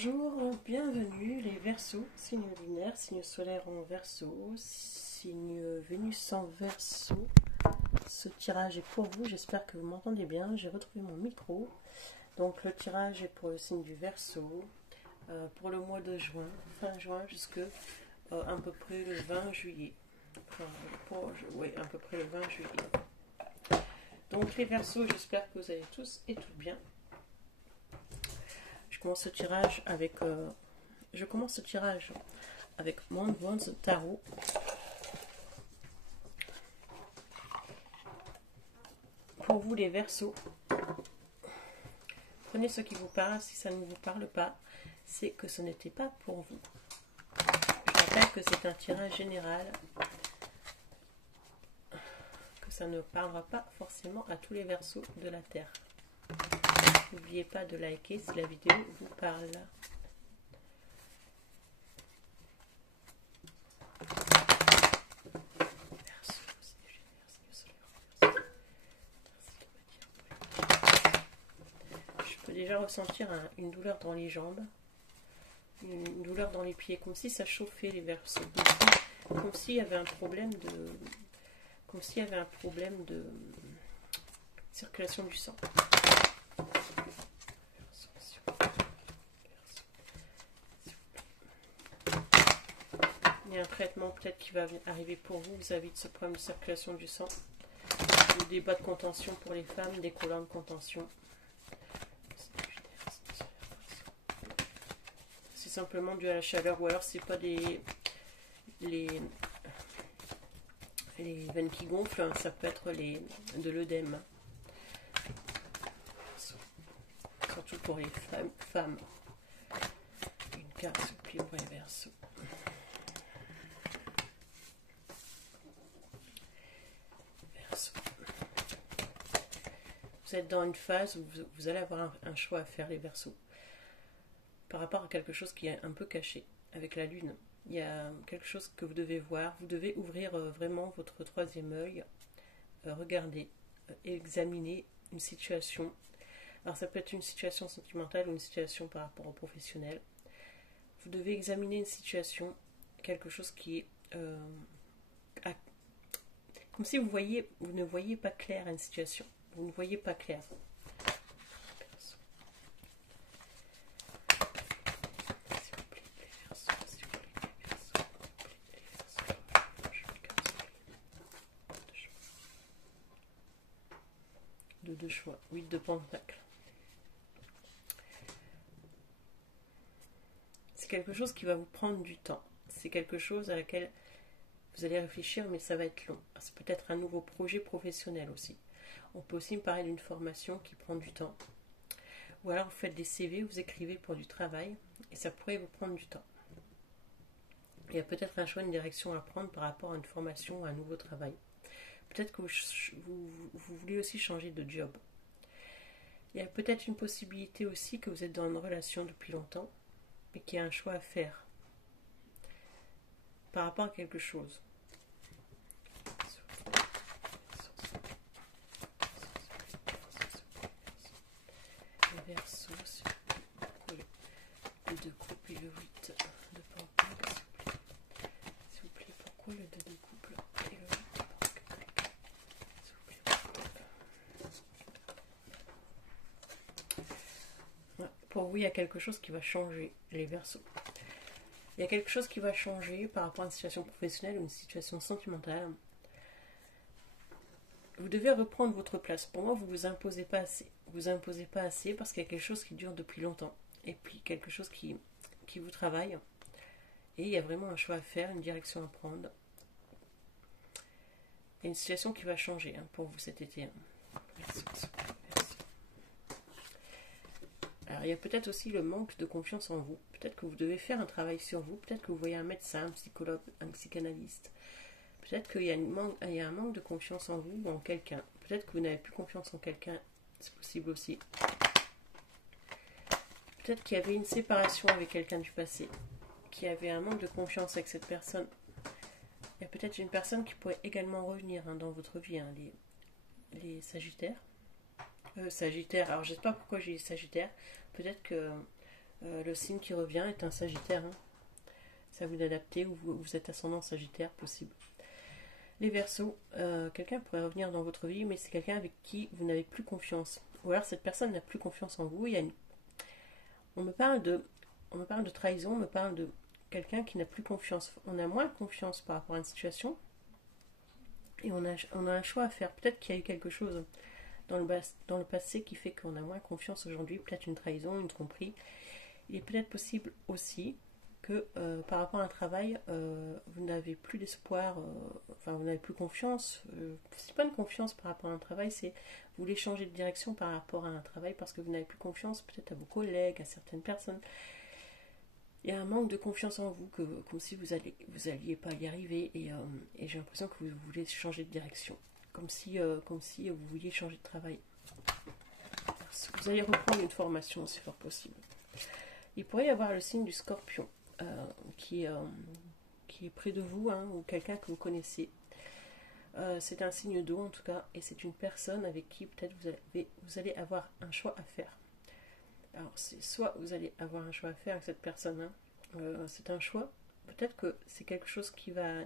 Bonjour, bienvenue les Verseaux, signe lunaire, signe solaire en Verseau, signe Vénus en Verseau. Ce tirage est pour vous, j'espère que vous m'entendez bien, j'ai retrouvé mon micro. Donc le tirage est pour le signe du Verseau, pour le mois de juin, fin juin jusque à peu près le 20 juillet. Oui, à peu près le 20 juillet. Donc les Verseaux, j'espère que vous allez tous et toutes bien. Je commence ce tirage avec Monde Wands Tarot. Pour vous les Verseaux, prenez ce qui vous parle. Si ça ne vous parle pas, c'est que ce n'était pas pour vous. Je rappelle que c'est un tirage général, que ça ne parlera pas forcément à tous les Verseaux de la Terre. N'oubliez pas de liker si la vidéo vous parle. Je peux déjà ressentir une douleur dans les jambes, une douleur dans les pieds, comme si ça chauffait les Verseaux, comme s'il y avait un problème de circulation du sang. Il y a un traitement peut-être qui va arriver pour vous vis-à-vis de ce problème de circulation du sang, ou des bas de contention pour les femmes, des colonnes de contention. C'est simplement dû à la chaleur, ou alors c'est pas les veines qui gonflent, ça peut être de l'œdème. Surtout pour les femmes. Une carte s'il vous plaît pour les Verseaux. Vous êtes dans une phase où vous allez avoir un choix à faire, les Verseaux, par rapport à quelque chose qui est un peu caché. Avec la lune, il y a quelque chose que vous devez voir. Vous devez ouvrir vraiment votre troisième œil, regarder, examiner une situation. Alors ça peut être une situation sentimentale ou une situation par rapport au professionnel. Vous devez examiner une situation, quelque chose qui est comme si vous ne voyez pas clair à une situation. Vous ne voyez pas clair. De choix, 8 de pentacles. C'est quelque chose qui va vous prendre du temps. C'est quelque chose à laquelle vous allez réfléchir, mais ça va être long. C'est peut-être un nouveau projet professionnel aussi. On peut aussi me parler d'une formation qui prend du temps. Ou alors vous faites des CV, vous écrivez pour du travail, et ça pourrait vous prendre du temps. Il y a peut-être un choix, une direction à prendre par rapport à une formation ou à un nouveau travail. Peut-être que vous voulez aussi changer de job. Il y a peut-être une possibilité aussi que vous êtes dans une relation depuis longtemps, mais qu'il y a un choix à faire par rapport à quelque chose. Les Verseaux, le 2 de couple et le 8 de pentacle. S'il vous plaît, pourquoi le 2 de couple et le 8 de pentacle? S'il vous plaît. Ouais, pour vous, il y a quelque chose qui va changer, les Verseaux. Il y a quelque chose qui va changer par rapport à une situation professionnelle ou une situation sentimentale. Vous devez reprendre votre place. Pour moi, vous ne vous imposez pas assez. Vous vous imposez pas assez parce qu'il y a quelque chose qui dure depuis longtemps. Et puis quelque chose qui vous travaille. Et il y a vraiment un choix à faire, une direction à prendre. Il y a une situation qui va changer pour vous cet été. Alors, il y a peut-être aussi le manque de confiance en vous. Peut-être que vous devez faire un travail sur vous. Peut-être que vous voyez un médecin, un psychologue, un psychanalyste. Peut-être qu'il y a un manque de confiance en vous ou en quelqu'un. Peut-être que vous n'avez plus confiance en quelqu'un. C'est possible aussi. Peut-être qu'il y avait une séparation avec quelqu'un du passé. Qu'il y avait un manque de confiance avec cette personne. Il y a peut-être une personne qui pourrait également revenir dans votre vie. Les Sagittaires. Sagittaire, alors je ne sais pas pourquoi j'ai dit Sagittaire. Peut-être que Le signe qui revient est un Sagittaire. Hein. C'est à vous d'adapter, ou vous êtes ascendant Sagittaire, possible. Les Verseaux, quelqu'un pourrait revenir dans votre vie, mais c'est quelqu'un avec qui vous n'avez plus confiance. Ou alors cette personne n'a plus confiance en vous. On me parle de trahison, on me parle de quelqu'un qui n'a plus confiance. On a moins confiance par rapport à une situation, et on a un choix à faire. Peut-être qu'il y a eu quelque chose dans le passé qui fait qu'on a moins confiance aujourd'hui, peut-être une trahison, une tromperie. Il est peut-être possible aussi que par rapport à un travail, vous n'avez plus d'espoir, enfin vous n'avez plus confiance. C'est pas une confiance par rapport à un travail, c'est vous voulez changer de direction par rapport à un travail parce que vous n'avez plus confiance peut-être à vos collègues, à certaines personnes. Il y a un manque de confiance en vous, comme si vous alliez pas y arriver, et j'ai l'impression que vous voulez changer de direction, comme si vous vouliez changer de travail. Vous allez reprendre une formation, c'est fort possible. Il pourrait y avoir le signe du Scorpion qui est près de vous, hein, ou quelqu'un que vous connaissez. C'est un signe d'eau en tout cas, et c'est une personne avec qui peut-être vous allez avoir un choix à faire. Alors, soit vous allez avoir un choix à faire avec cette personne, hein, c'est un choix, peut-être que c'est quelque chose qui va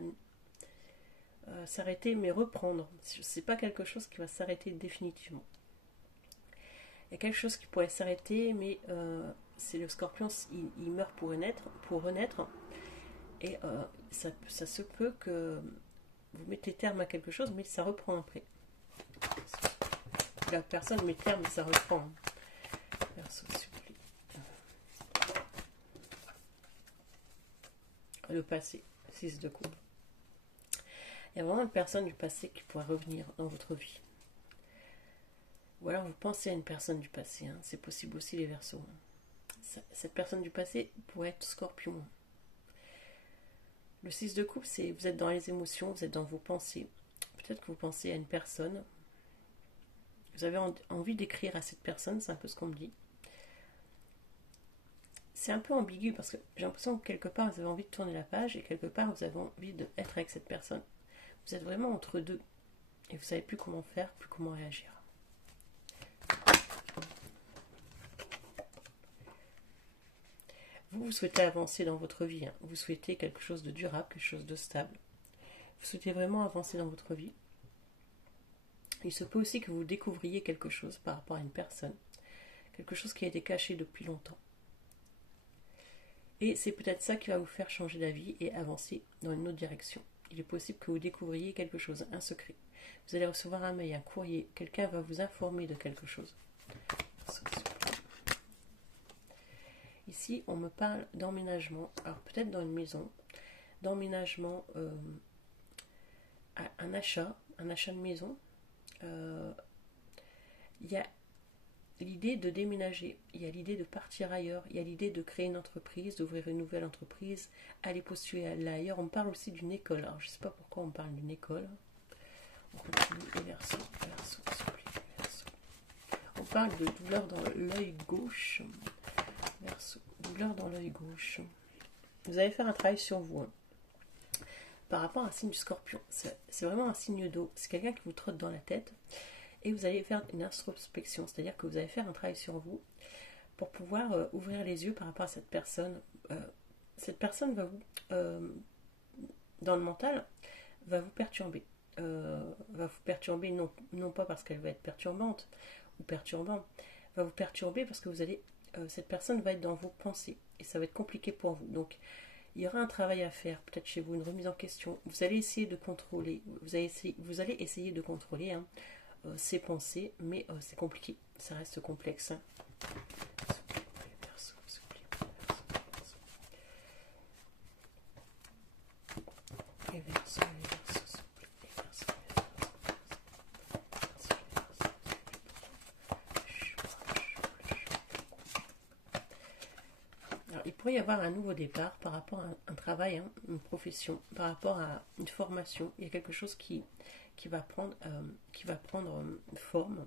s'arrêter mais reprendre. C'est pas quelque chose qui va s'arrêter définitivement. Il y a quelque chose qui pourrait s'arrêter, mais c'est le Scorpion, il meurt pour renaître, et ça se peut que vous mettez terme à quelque chose, mais ça reprend après. La personne met terme, mais ça reprend. Verseau, s'il vous plaît. Le passé, 6 de coupe. Il y a vraiment une personne du passé qui pourrait revenir dans votre vie. Ou alors vous pensez à une personne du passé, hein. C'est possible aussi les Verseaux. Hein. Cette personne du passé pourrait être Scorpion. Le 6 de coupe, c'est vous êtes dans les émotions, vous êtes dans vos pensées. Peut-être que vous pensez à une personne. Vous avez envie d'écrire à cette personne, c'est un peu ce qu'on me dit. C'est un peu ambigu parce que j'ai l'impression que quelque part vous avez envie de tourner la page et quelque part vous avez envie d'être avec cette personne. Vous êtes vraiment entre deux et vous ne savez plus comment faire, plus comment réagir. Vous souhaitez avancer dans votre vie, hein. Vous souhaitez quelque chose de durable, quelque chose de stable. Vous souhaitez vraiment avancer dans votre vie. Il se peut aussi que vous découvriez quelque chose par rapport à une personne, quelque chose qui a été caché depuis longtemps. Et c'est peut-être ça qui va vous faire changer d'avis et avancer dans une autre direction. Il est possible que vous découvriez quelque chose, un secret. Vous allez recevoir un mail, un courrier, quelqu'un va vous informer de quelque chose. Ici, on me parle d'emménagement. Alors peut-être dans une maison, d'emménagement, un achat de maison. Il y a l'idée de déménager, il y a l'idée de partir ailleurs, il y a l'idée de créer une entreprise, d'ouvrir une nouvelle entreprise, aller postuler là ailleurs. On me parle aussi d'une école. Alors je ne sais pas pourquoi on parle d'une école. On continue les Verseaux, Verseau. On parle de douleur dans l'œil gauche. Verseau, douleur dans l'œil gauche. Vous allez faire un travail sur vous. Hein. Par rapport à un signe du Scorpion, c'est vraiment un signe d'eau. C'est quelqu'un qui vous trotte dans la tête. Et vous allez faire une introspection, c'est-à-dire que vous allez faire un travail sur vous pour pouvoir ouvrir les yeux par rapport à cette personne. Cette personne va vous, dans le mental, va vous perturber. Non pas parce qu'elle va être perturbante ou perturbant, va vous perturber parce que cette personne va être dans vos pensées et ça va être compliqué pour vous. Donc il y aura un travail à faire, peut-être chez vous, une remise en question. Vous allez essayer de contrôler, vous allez essayer de contrôler, hein, ses pensées, mais c'est compliqué, ça reste complexe. Hein. Les Verseaux. Alors, il pourrait y avoir un nouveau départ par rapport à un travail, hein, une profession, par rapport à une formation. Il y a quelque chose qui va prendre forme.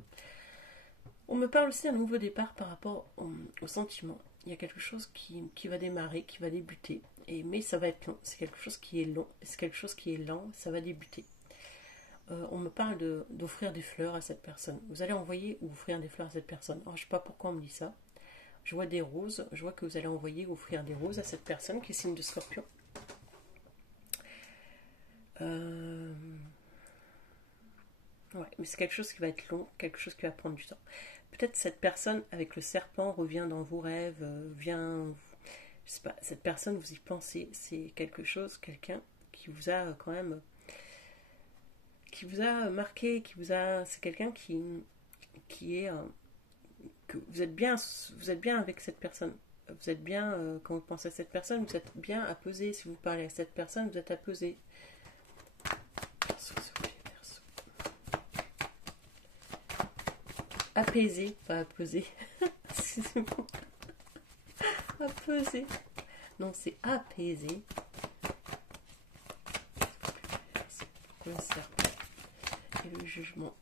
On me parle aussi d'un nouveau départ par rapport au sentiment. Il y a quelque chose qui va démarrer, qui va débuter, mais ça va être long. C'est quelque chose qui est long, c'est quelque chose qui est lent, ça va débuter. On me parle d'offrir des fleurs à cette personne. Vous allez envoyer ou offrir des fleurs à cette personne. Alors, je ne sais pas pourquoi on me dit ça. Je vois des roses, je vois que vous allez envoyer, offrir des roses à cette personne qui est signe de Scorpion. Ouais, mais c'est quelque chose qui va être long, quelque chose qui va prendre du temps. Peut-être cette personne avec le serpent revient dans vos rêves, vient, je sais pas, cette personne vous y pensez, c'est quelque chose, quelqu'un qui vous a quand même, qui vous a marqué, c'est quelqu'un qui est, que vous êtes bien avec cette personne. Vous êtes bien, quand vous pensez à cette personne, vous êtes bien apaisé. Si vous parlez à cette personne, vous êtes apaisé. Apaisé, pas apaisé. Excusez-moi. Apaisé. Non, c'est apaisé. Le serpent et le jugement.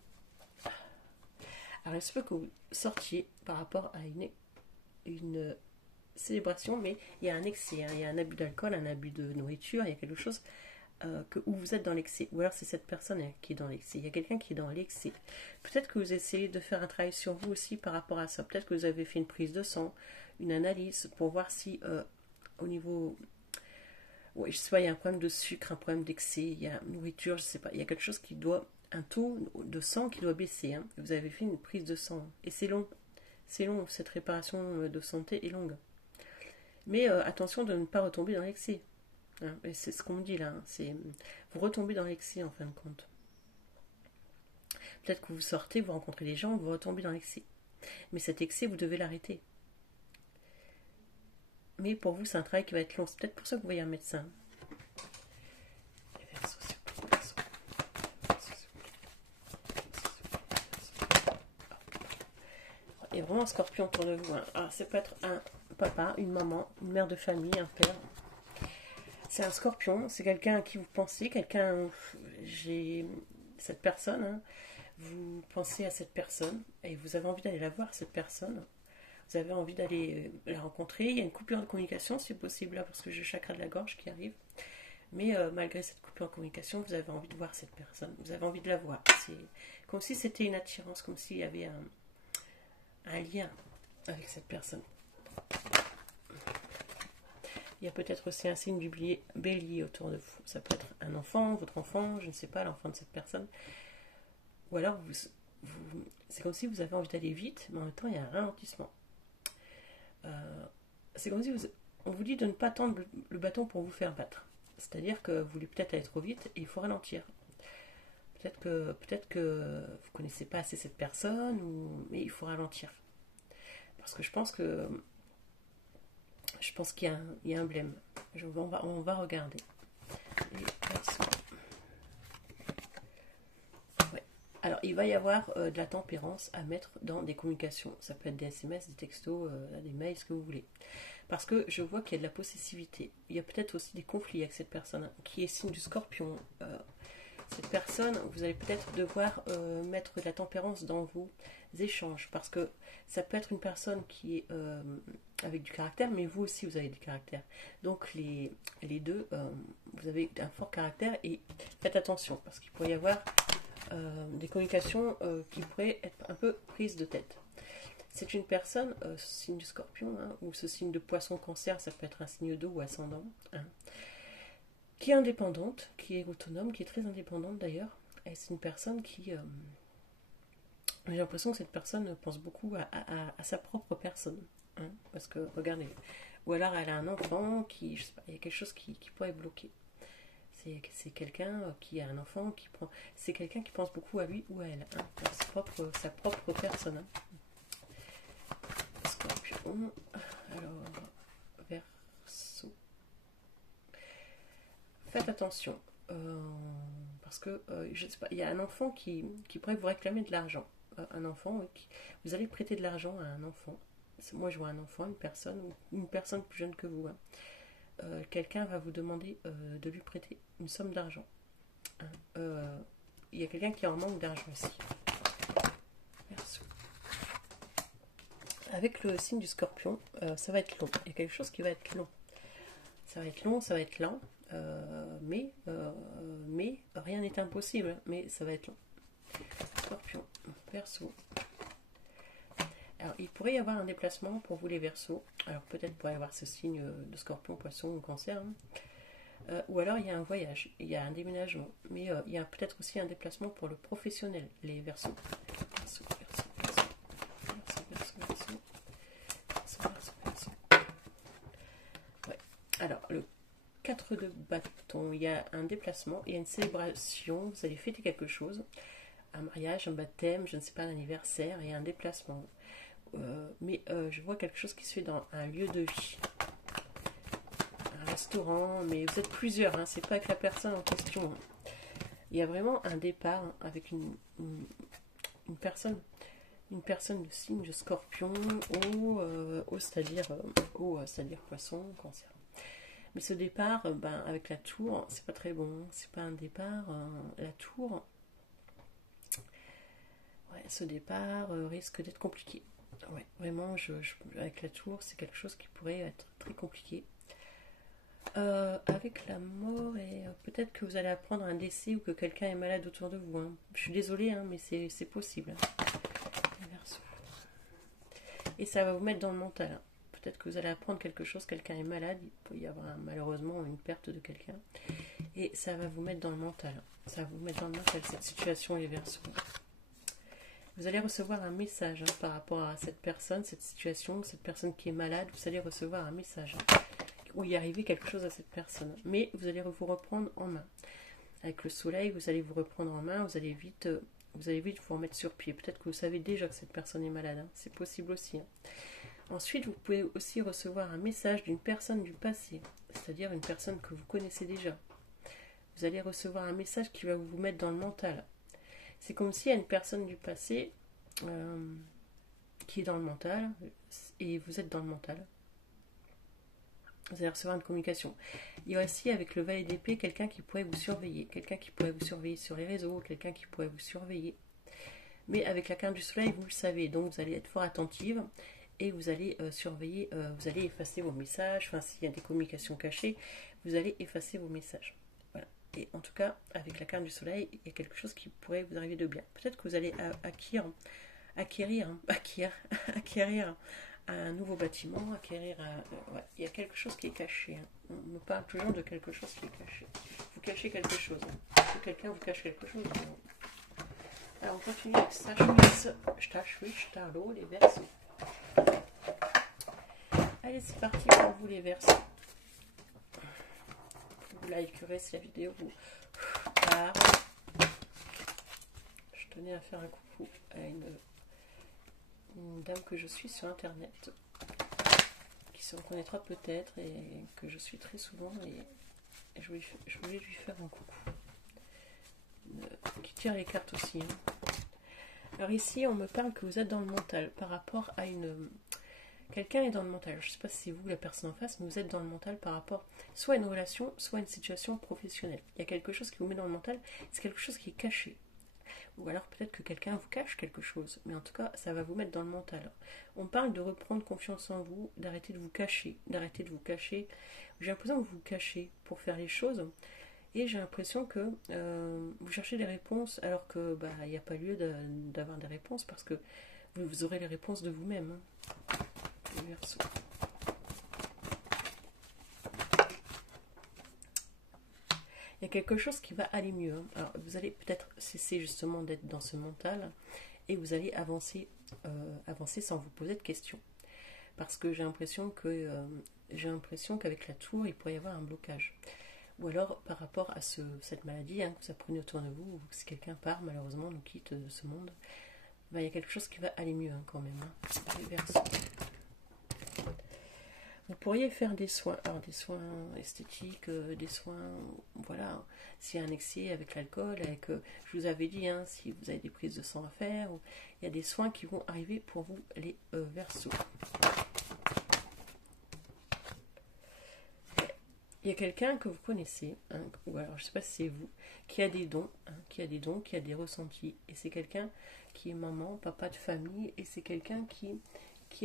Alors, il se peut que vous sortiez par rapport à une célébration, mais il y a un excès, hein, il y a un abus d'alcool, un abus de nourriture, il y a quelque chose où vous êtes dans l'excès, ou alors c'est cette personne qui est dans l'excès, il y a quelqu'un qui est dans l'excès. Peut-être que vous essayez de faire un travail sur vous aussi par rapport à ça, peut-être que vous avez fait une prise de sang, une analyse pour voir si au niveau, ouais, je sais pas, il y a un problème de sucre, un problème d'excès, il y a nourriture, je sais pas, il y a quelque chose qui doit, un taux de sang qui doit baisser, hein. Vous avez fait une prise de sang, et c'est long, cette réparation de santé est longue. Mais attention de ne pas retomber dans l'excès. Hein, c'est ce qu'on me dit là. Hein, c'est vous retombez dans l'excès en fin de compte. Peut-être que vous sortez, vous rencontrez des gens, vous retombez dans l'excès. Mais cet excès, vous devez l'arrêter. Mais pour vous, c'est un travail qui va être long. C'est peut-être pour ça que vous voyez un médecin. Il y a vraiment un scorpion autour de vous. Hein. Ah, ça peut être un papa, une maman, une mère de famille, un père. C'est un scorpion, c'est quelqu'un à qui vous pensez, cette personne, hein, vous pensez à cette personne et vous avez envie d'aller la voir, cette personne. Vous avez envie d'aller la rencontrer. Il y a une coupure de communication, si possible, là, parce que j'ai le chakra de la gorge qui arrive. Mais malgré cette coupure de communication, vous avez envie de voir cette personne. Vous avez envie de la voir. C'est comme si c'était une attirance, comme s'il y avait un lien avec cette personne. Il y a peut-être aussi un signe du bélier autour de vous. Ça peut être un enfant, votre enfant, je ne sais pas, l'enfant de cette personne. Ou alors, c'est comme si vous avez envie d'aller vite, mais en même temps, il y a un ralentissement. C'est comme si on vous dit de ne pas tendre le bâton pour vous faire battre. C'est-à-dire que vous voulez peut-être aller trop vite et il faut ralentir. Peut-être que vous ne connaissez pas assez cette personne, mais il faut ralentir. Parce que je pense qu'il y a un blême. On va regarder. Ouais. Alors, il va y avoir de la tempérance à mettre dans des communications. Ça peut être des SMS, des textos, des mails, ce que vous voulez. Parce que je vois qu'il y a de la possessivité. Il y a peut-être aussi des conflits avec cette personne qui est signe du scorpion. Cette personne, vous allez peut-être devoir mettre de la tempérance dans vos échanges. Parce que ça peut être une personne qui est avec du caractère, mais vous aussi vous avez du caractère. Donc les deux, vous avez un fort caractère et faites attention. Parce qu'il pourrait y avoir des communications qui pourraient être un peu prises de tête. C'est une personne, ce signe du scorpion, hein, ou ce signe de poisson cancer, ça peut être un signe d'eau ou ascendant, hein, qui est indépendante, qui est autonome, qui est très indépendante d'ailleurs. Et c'est une personne qui... j'ai l'impression que cette personne pense beaucoup à sa propre personne. Hein, parce que, regardez, ou alors elle a un enfant qui, je sais pas, il y a quelque chose qui pourrait bloquer. C'est quelqu'un qui a un enfant, c'est quelqu'un qui pense beaucoup à lui ou à elle, hein, sa propre personne. Hein. Scorpion, alors, Verseau. Faites attention, parce que, je sais pas, il y a un enfant qui pourrait vous réclamer de l'argent. Un enfant, vous allez prêter de l'argent à un enfant. Moi, je vois un enfant, une personne plus jeune que vous. Hein. Quelqu'un va vous demander de lui prêter une somme d'argent. Hein. Il y a quelqu'un qui est en manque d'argent aussi. Verseau. Avec le signe du scorpion, ça va être long. Il y a quelque chose qui va être long. Ça va être long, ça va être lent, mais rien n'est impossible, mais ça va être long. Scorpion, Verseau. Alors, il pourrait y avoir un déplacement pour vous les Verseaux. Alors, peut-être pourrait y avoir ce signe de Scorpion, Poisson ou Cancer. Hein. Ou alors, il y a un voyage, il y a un déménagement. Mais il y a peut-être aussi un déplacement pour le professionnel, les Verseaux. Verseaux, Verseaux, Verseaux. Verseaux, Verseaux, Verseaux. Verseaux, Verseaux, Verseaux. Ouais. Alors, le 4 de bâton, il y a un déplacement, il y a une célébration, vous allez fêter quelque chose. Un mariage, un baptême, je ne sais pas, un anniversaire et un déplacement. Mais je vois quelque chose qui se fait dans un lieu de vie. Un restaurant, mais vous êtes plusieurs, hein, c'est pas avec la personne en question. Hein. Il y a vraiment un départ avec une personne de signe de Scorpion c'est-à-dire Poisson, Cancer. Mais ce départ, avec la tour, c'est pas très bon. C'est pas un départ. La tour, ouais, ce départ risque d'être compliqué. Ouais, vraiment, avec la tour, c'est quelque chose qui pourrait être très compliqué. Avec la mort, et peut-être que vous allez apprendre un décès ou que quelqu'un est malade autour de vous. Hein. Je suis désolée, hein, mais c'est possible. Hein. Et ça va vous mettre dans le mental. Hein. Peut-être que vous allez apprendre quelque chose, quelqu'un est malade, il peut y avoir malheureusement une perte de quelqu'un. Et ça va vous mettre dans le mental. Ça va vous mettre dans le mental, cette situation, les Verseaux. Vous allez recevoir un message hein, par rapport à cette personne, cette situation, cette personne qui est malade. Vous allez recevoir un message hein, où il y arriver quelque chose à cette personne. Mais vous allez vous reprendre en main. Avec le soleil, vous allez vous reprendre en main. Vous allez vite vous remettre sur pied. Peut-être que vous savez déjà que cette personne est malade. Hein. C'est possible aussi. Hein. Ensuite, vous pouvez aussi recevoir un message d'une personne du passé. C'est-à-dire une personne que vous connaissez déjà. Vous allez recevoir un message qui va vous mettre dans le mental. C'est comme s'il y a une personne du passé qui est dans le mental et vous êtes dans le mental. Vous allez recevoir une communication. Il y a aussi avec le valet d'épée quelqu'un qui pourrait vous surveiller. Quelqu'un qui pourrait vous surveiller sur les réseaux, quelqu'un qui pourrait vous surveiller. Mais avec la carte du soleil, vous le savez. Donc vous allez être fort attentive et vous allez surveiller, vous allez effacer vos messages. Enfin, s'il y a des communications cachées, vous allez effacer vos messages. Voilà. Et en tout cas, avec la carte du soleil, il y a quelque chose qui pourrait vous arriver de bien. Peut-être que vous allez acquérir un nouveau bâtiment, ouais, il y a quelque chose qui est caché. Hein. On me parle toujours de quelque chose qui est caché. Vous cachez quelque chose. Hein. Que quelqu'un vous cache quelque chose. Alors on continue avec Stachwitz, Tarot, les Verseaux. Allez, c'est parti pour vous les Verseaux. Vous likerez si la vidéo vous parle. Je tenais à faire un coucou à une dame que je suis sur internet, qui se reconnaîtra peut-être et que je suis très souvent, et je voulais lui faire un coucou. Qui tire les cartes aussi. Hein. Alors ici, on me parle que vous êtes dans le mental par rapport à une... Quelqu'un est dans le mental. Je ne sais pas si c'est vous la personne en face, mais vous êtes dans le mental par rapport soit à une relation, soit à une situation professionnelle. Il y a quelque chose qui vous met dans le mental, c'est quelque chose qui est caché. Ou alors peut-être que quelqu'un vous cache quelque chose, mais en tout cas, ça va vous mettre dans le mental. On parle de reprendre confiance en vous, d'arrêter de vous cacher, J'ai l'impression que vous vous cachez pour faire les choses, et j'ai l'impression que vous cherchez des réponses, alors que il n'y a pas lieu d'avoir des réponses, parce que vous aurez les réponses de vous-même. Hein. Les Verseaux. Il y a quelque chose qui va aller mieux. Hein. Alors, vous allez peut-être cesser justement d'être dans ce mental et vous allez avancer sans vous poser de questions. Parce que j'ai l'impression qu'avec la tour, il pourrait y avoir un blocage. Ou alors par rapport à cette maladie hein, que vous apprenez autour de vous, ou que si quelqu'un part, malheureusement, nous quitte de ce monde, il y a quelque chose qui va aller mieux hein, quand même. Hein. Les Verseaux. Vous pourriez faire des soins, alors des soins esthétiques, des soins, voilà, s'il y a un excès avec l'alcool, je vous avais dit, hein, si vous avez des prises de sang à faire, il y a des soins qui vont arriver pour vous, les Verseaux. Il y a quelqu'un que vous connaissez, hein, ou alors je ne sais pas si c'est vous, qui a des dons, hein, qui a des ressentis, et c'est quelqu'un qui est maman, papa de famille, et c'est quelqu'un qui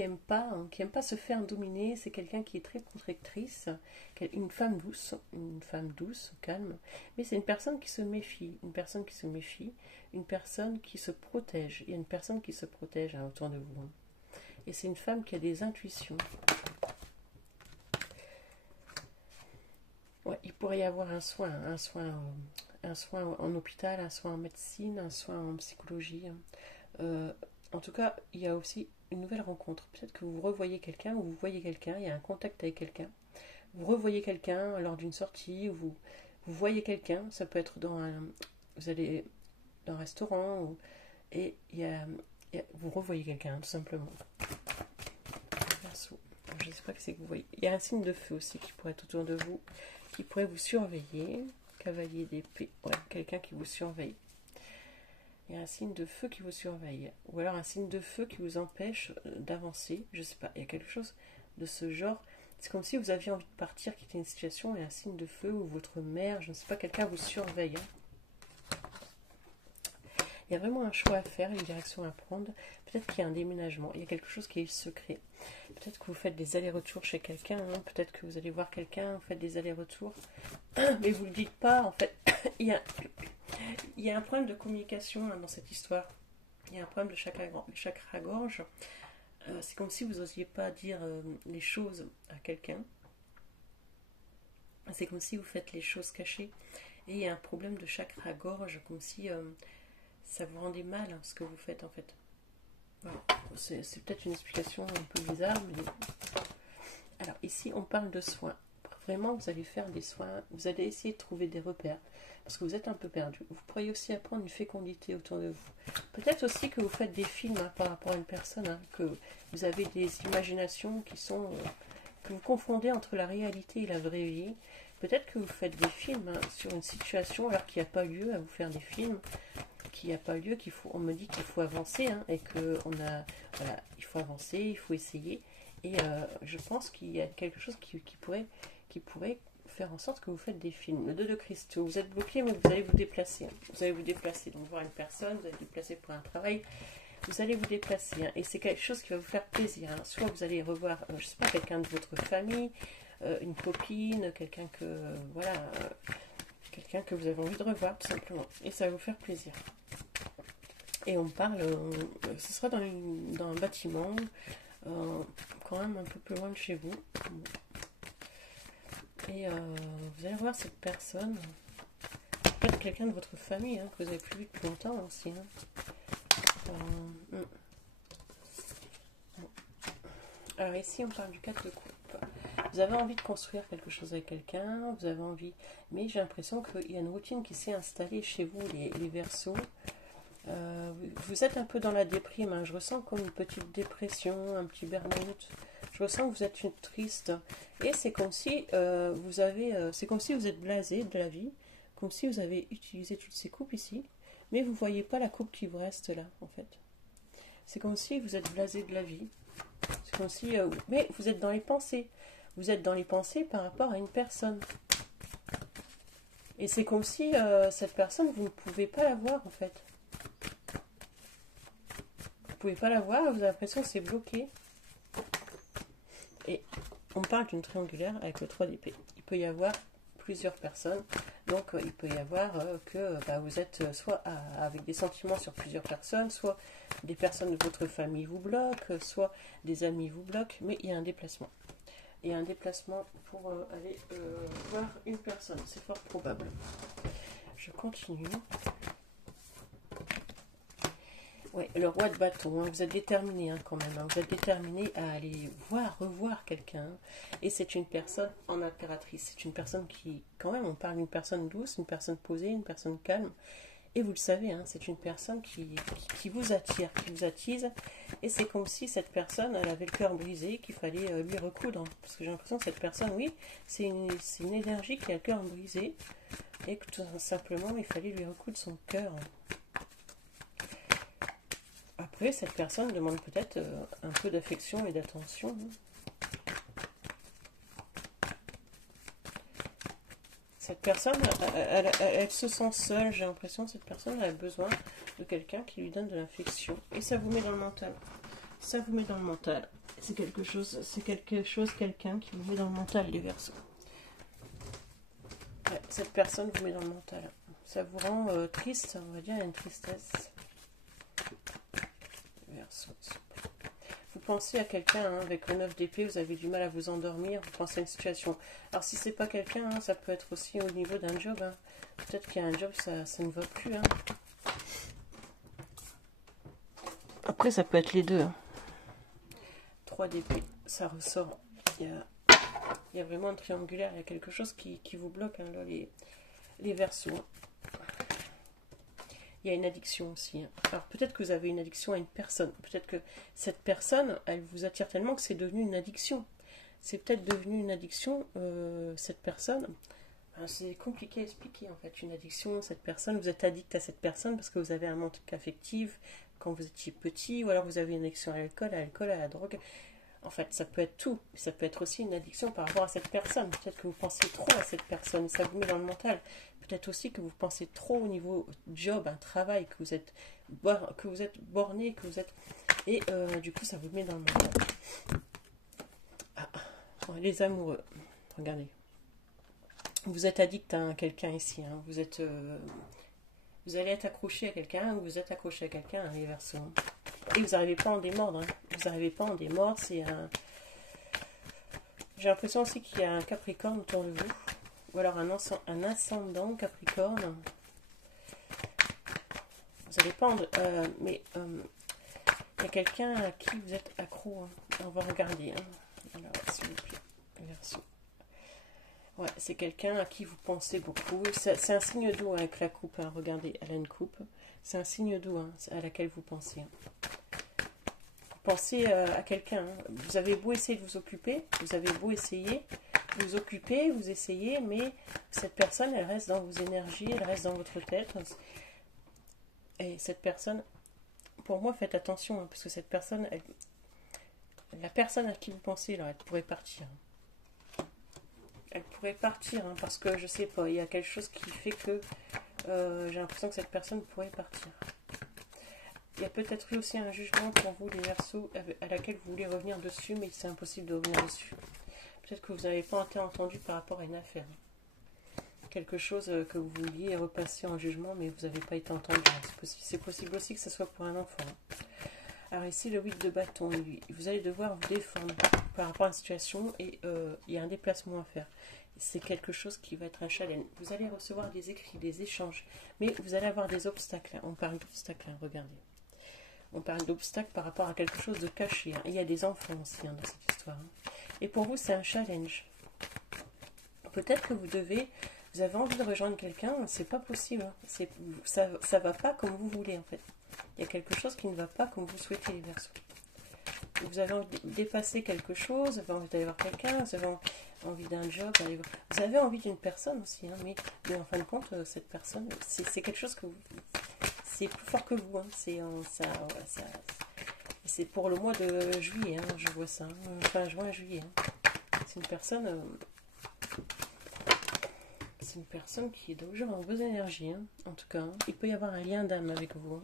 aime pas se faire dominer, c'est quelqu'un qui est très protectrice, une femme douce, calme, mais c'est une personne qui se méfie, une personne qui se protège, il y a une personne qui se protège hein, autour de vous. Hein. Et c'est une femme qui a des intuitions. Ouais, il pourrait y avoir un soin en hôpital, un soin en médecine, un soin en psychologie. En tout cas, il y a aussi une nouvelle rencontre. Peut-être que vous revoyez quelqu'un ou vous voyez quelqu'un, il y a un contact avec quelqu'un. Vous revoyez quelqu'un lors d'une sortie, ou vous voyez quelqu'un, ça peut être vous allez dans un restaurant, et vous revoyez quelqu'un, tout simplement. Je ne sais pas que c'est que vous voyez. Il y a un signe de feu aussi qui pourrait être autour de vous, qui pourrait vous surveiller. Cavalier d'épée, ouais, quelqu'un qui vous surveille. Il y a un signe de feu qui vous surveille. Ou alors un signe de feu qui vous empêche d'avancer. Je ne sais pas, il y a quelque chose de ce genre. C'est comme si vous aviez envie de partir, quitter une situation, et un signe de feu, ou votre mère, je ne sais pas, quelqu'un vous surveille. Il y a vraiment un choix à faire, une direction à prendre. Peut-être qu'il y a un déménagement, il y a quelque chose qui est secret. Peut-être que vous faites des allers-retours chez quelqu'un, hein. Peut-être que vous allez voir quelqu'un, vous faites des allers-retours, mais vous ne le dites pas, en fait. il y a un problème de communication, hein, dans cette histoire. Il y a un problème de chakra-gorge. C'est comme si vous n'osiez pas dire les choses à quelqu'un. C'est comme si vous faites les choses cachées. Et il y a un problème de chakra-gorge, comme si ça vous rendait mal, hein, ce que vous faites, en fait. Voilà. C'est peut-être une explication un peu bizarre, mais... Alors, ici, on parle de soins. Vraiment, vous allez faire des soins, vous allez essayer de trouver des repères, parce que vous êtes un peu perdu. Vous pourriez aussi apprendre une fécondité autour de vous. Peut-être aussi que vous faites des films, hein, par rapport à une personne, hein, que vous avez des imaginations qui sont... que vous confondez entre la réalité et la vraie vie. Peut-être que vous faites des films, hein, sur une situation, alors qu'il n'y a pas lieu à vous faire des films, qu'il n'y a pas lieu, on me dit qu'il faut avancer, hein, et voilà, il faut avancer, il faut essayer. Et je pense qu'il y a quelque chose qui pourrait faire en sorte que vous faites des films. Le 2 de cristaux, vous êtes bloqué, mais vous allez vous déplacer. Hein. Vous allez vous déplacer, donc voir une personne, vous allez vous déplacer pour un travail, vous allez vous déplacer. Hein, et c'est quelque chose qui va vous faire plaisir. Hein. Soit vous allez revoir, je ne sais pas, quelqu'un de votre famille, une copine, quelqu'un quelqu'un que vous avez envie de revoir, tout simplement. Et ça va vous faire plaisir. Et on parle, ce sera dans un bâtiment, quand même un peu plus loin de chez vous. Et vous allez voir cette personne, peut-être quelqu'un de votre famille, hein, que vous avez plus vu depuis longtemps aussi. Hein. Alors ici, on parle du 4 de coupe. Vous avez envie de construire quelque chose avec quelqu'un, vous avez envie, mais j'ai l'impression qu'il y a une routine qui s'est installée chez vous, les Verseaux. Vous êtes un peu dans la déprime, hein. Je ressens comme une petite dépression, un petit burn-out. Je ressens que vous êtes triste. Et c'est comme si c'est comme si vous êtes blasé de la vie, comme si vous avez utilisé toutes ces coupes ici, mais vous ne voyez pas la coupe qui vous reste là, en fait. C'est comme si vous êtes blasé de la vie. C'est comme si... mais vous êtes dans les pensées. Vous êtes dans les pensées par rapport à une personne. Et c'est comme si cette personne, vous ne pouvez pas la voir, en fait. Vous ne pouvez pas la voir, vous avez l'impression que c'est bloqué. Et on parle d'une triangulaire avec le 3 d'épée. Il peut y avoir plusieurs personnes. Donc il peut y avoir que vous êtes soit avec des sentiments sur plusieurs personnes, soit des personnes de votre famille vous bloquent, soit des amis vous bloquent, mais il y a un déplacement. Il y a un déplacement pour aller voir une personne, c'est fort probable. Je continue. Ouais, le roi de bâton, hein, vous êtes déterminé, hein, quand même. Hein, vous êtes déterminé à aller revoir quelqu'un. Et c'est une personne en impératrice. C'est une personne qui, quand même, on parle d'une personne douce, une personne posée, une personne calme. Et vous le savez, hein, c'est une personne qui vous attire, qui vous attise. Et c'est comme si cette personne, elle avait le cœur brisé, qu'il fallait lui recoudre. Parce que j'ai l'impression que cette personne, oui, c'est une énergie qui a le cœur brisé. Et que tout simplement, il fallait lui recoudre son cœur. Après, cette personne demande peut-être un peu d'affection et d'attention. Cette personne, elle se sent seule, j'ai l'impression que cette personne a besoin de quelqu'un qui lui donne de l'affection. Et ça vous met dans le mental. Ça vous met dans le mental. C'est quelque chose, quelqu'un qui vous met dans le mental, les Verseaux. Ouais, cette personne vous met dans le mental. Ça vous rend triste, on va dire, il y a une tristesse. Verseau. Vous pensez à quelqu'un, hein, avec le 9 d'épée, vous avez du mal à vous endormir, vous pensez à une situation. Alors si c'est pas quelqu'un, hein, ça peut être aussi au niveau d'un job. Hein. Peut-être qu'il y a un job, ça ne va plus. Hein. Après, ça peut être les deux. Hein. 3 d'épée, ça ressort. Il y a vraiment un triangulaire, il y a quelque chose qui vous bloque, hein, là, les Verseaux. Il y a une addiction aussi. Hein. Alors peut-être que vous avez une addiction à une personne. Peut-être que cette personne, elle vous attire tellement que c'est devenu une addiction. C'est peut-être devenu une addiction, cette personne. Enfin, c'est compliqué à expliquer en fait. Une addiction, cette personne, vous êtes addict à cette personne parce que vous avez un manque affectif quand vous étiez petit, ou alors vous avez une addiction à l'alcool, à la drogue. En fait, ça peut être tout. Ça peut être aussi une addiction par rapport à cette personne. Peut-être que vous pensez trop à cette personne, ça vous met dans le mental. Peut-être aussi que vous pensez trop au niveau job, un travail, que vous êtes borné, que vous êtes... Et du coup, ça vous met dans le mental. Ah, les amoureux, regardez. Vous êtes addict à quelqu'un ici. Hein. Vous allez être accroché à quelqu'un, ou vous êtes accroché à quelqu'un, hein, les Verseaux. Et vous n'arrivez pas à en démordre. Hein. Vous n'arrivez pas à en démordre. C'est un... J'ai l'impression aussi qu'il y a un Capricorne autour de vous. Ou alors un ascendant Capricorne. Vous n'allez pas en... mais il y a quelqu'un à qui vous êtes accro. Hein. On va regarder. Hein. Alors, s'il vous plaît. Verseau. Ouais, c'est quelqu'un à qui vous pensez beaucoup. C'est un signe d'eau avec la coupe. Hein. Regardez, elle a une coupe. C'est un signe d'eau, hein, à laquelle vous pensez. Pensez à quelqu'un. Hein. Vous avez beau essayer de vous occuper, vous avez beau essayer de vous occuper, vous essayez, mais cette personne, elle reste dans vos énergies, elle reste dans votre tête. Et cette personne, pour moi, faites attention, hein, parce que cette personne, la personne à qui vous pensez, là, elle pourrait partir. Elle pourrait partir, hein, parce que, je sais pas, il y a quelque chose qui fait que j'ai l'impression que cette personne pourrait partir. Il y a peut-être eu aussi un jugement pour vous, les Verseaux, à laquelle vous voulez revenir dessus, mais c'est impossible de revenir dessus. Peut-être que vous n'avez pas été entendu par rapport à une affaire. Quelque chose que vous vouliez repasser en jugement, mais vous n'avez pas été entendu. C'est possible aussi que ce soit pour un enfant. Alors ici, le 8 de bâton, vous allez devoir vous défendre par rapport à une situation, et il y a un déplacement à faire. C'est quelque chose qui va être un challenge. Vous allez recevoir des écrits, des échanges, mais vous allez avoir des obstacles. On parle d'obstacles, regardez. On parle d'obstacles par rapport à quelque chose de caché. Hein. Il y a des enfants aussi, hein, dans cette histoire. Hein. Et pour vous, c'est un challenge. Peut-être que vous avez envie de rejoindre quelqu'un, c'est pas possible. Hein. Ça va pas comme vous voulez, en fait. Il y a quelque chose qui ne va pas comme vous souhaitez, les Verseaux. Vous avez envie de dépasser quelque chose, vous avez envie d'aller voir quelqu'un, vous avez envie d'un job, vous avez envie d'une personne aussi, hein, mais en fin de compte, cette personne, c'est quelque chose que vous... C'est plus fort que vous, hein. C'est pour le mois de juillet, hein, je vois ça, hein, fin juin, juillet. Hein. C'est une personne qui est toujours en vos énergies, hein, en tout cas. Hein. Il peut y avoir un lien d'âme avec vous. Hein.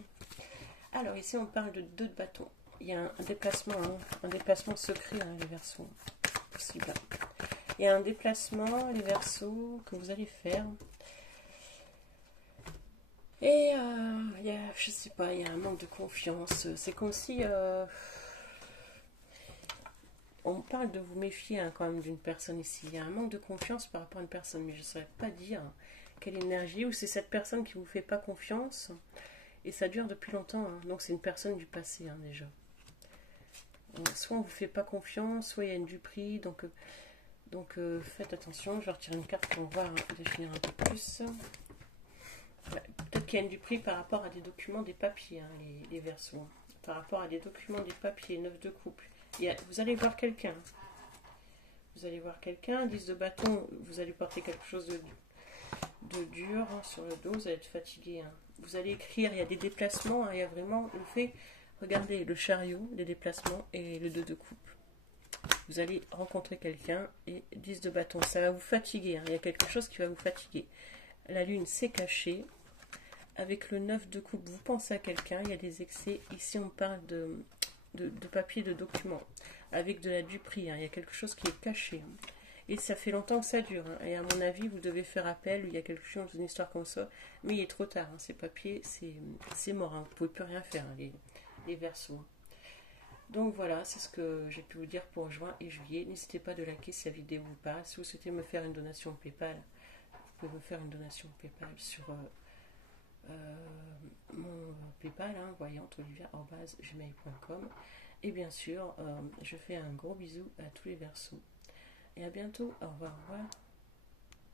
Alors ici, on parle de 2 de bâton. Il y a un déplacement, hein, un déplacement secret, hein, les Verseaux, possible. Hein. Il y a un déplacement, les Verseaux, que vous allez faire. Et il y a, je sais pas, il y a un manque de confiance. C'est comme si on parle de vous méfier, hein, quand même, d'une personne ici. Il y a un manque de confiance par rapport à une personne, mais je ne saurais pas dire quelle énergie, ou c'est cette personne qui ne vous fait pas confiance, et ça dure depuis longtemps. Hein, donc c'est une personne du passé, hein, déjà. Soit on ne vous fait pas confiance, soit il y a une duperie, donc faites attention. Je vais retirer une carte pour voir, définir un peu plus. Peut-être qu'il y a une duperie par rapport à des documents, des papiers, hein, les Verseaux. Hein. Par rapport à des documents, des papiers, 9 de coupe. Vous allez voir quelqu'un. Vous allez voir quelqu'un, 10 de bâton, vous allez porter quelque chose de dur, hein, sur le dos, vous allez être fatigué. Hein. Vous allez écrire, il y a des déplacements, hein, il y a vraiment le fait, regardez, le chariot, les déplacements, et le 2 de coupe. Vous allez rencontrer quelqu'un, et 10 de bâton, ça va vous fatiguer, hein, il y a quelque chose qui va vous fatiguer. La lune s'est cachée. Avec le 9 de coupe, vous pensez à quelqu'un, il y a des excès. Ici, on parle de papier, de documents. Avec de la duperie, hein, il y a quelque chose qui est caché. Hein. Et ça fait longtemps que ça dure. Hein. Et à mon avis, vous devez faire appel, il y a quelque chose, une histoire comme ça. Mais il est trop tard. Hein. Ces papiers, c'est mort. Hein. Vous ne pouvez plus rien faire, hein, les Verseaux. Donc voilà, c'est ce que j'ai pu vous dire pour juin et juillet. N'hésitez pas de liker si la vidéo vous parle. Si vous souhaitez me faire une donation PayPal, vous pouvez me faire une donation PayPal sur mon PayPal, hein, voyante-olivia@gmail.com. Et bien sûr, je fais un gros bisou à tous les Verseaux. Et à bientôt. Au revoir. Au revoir.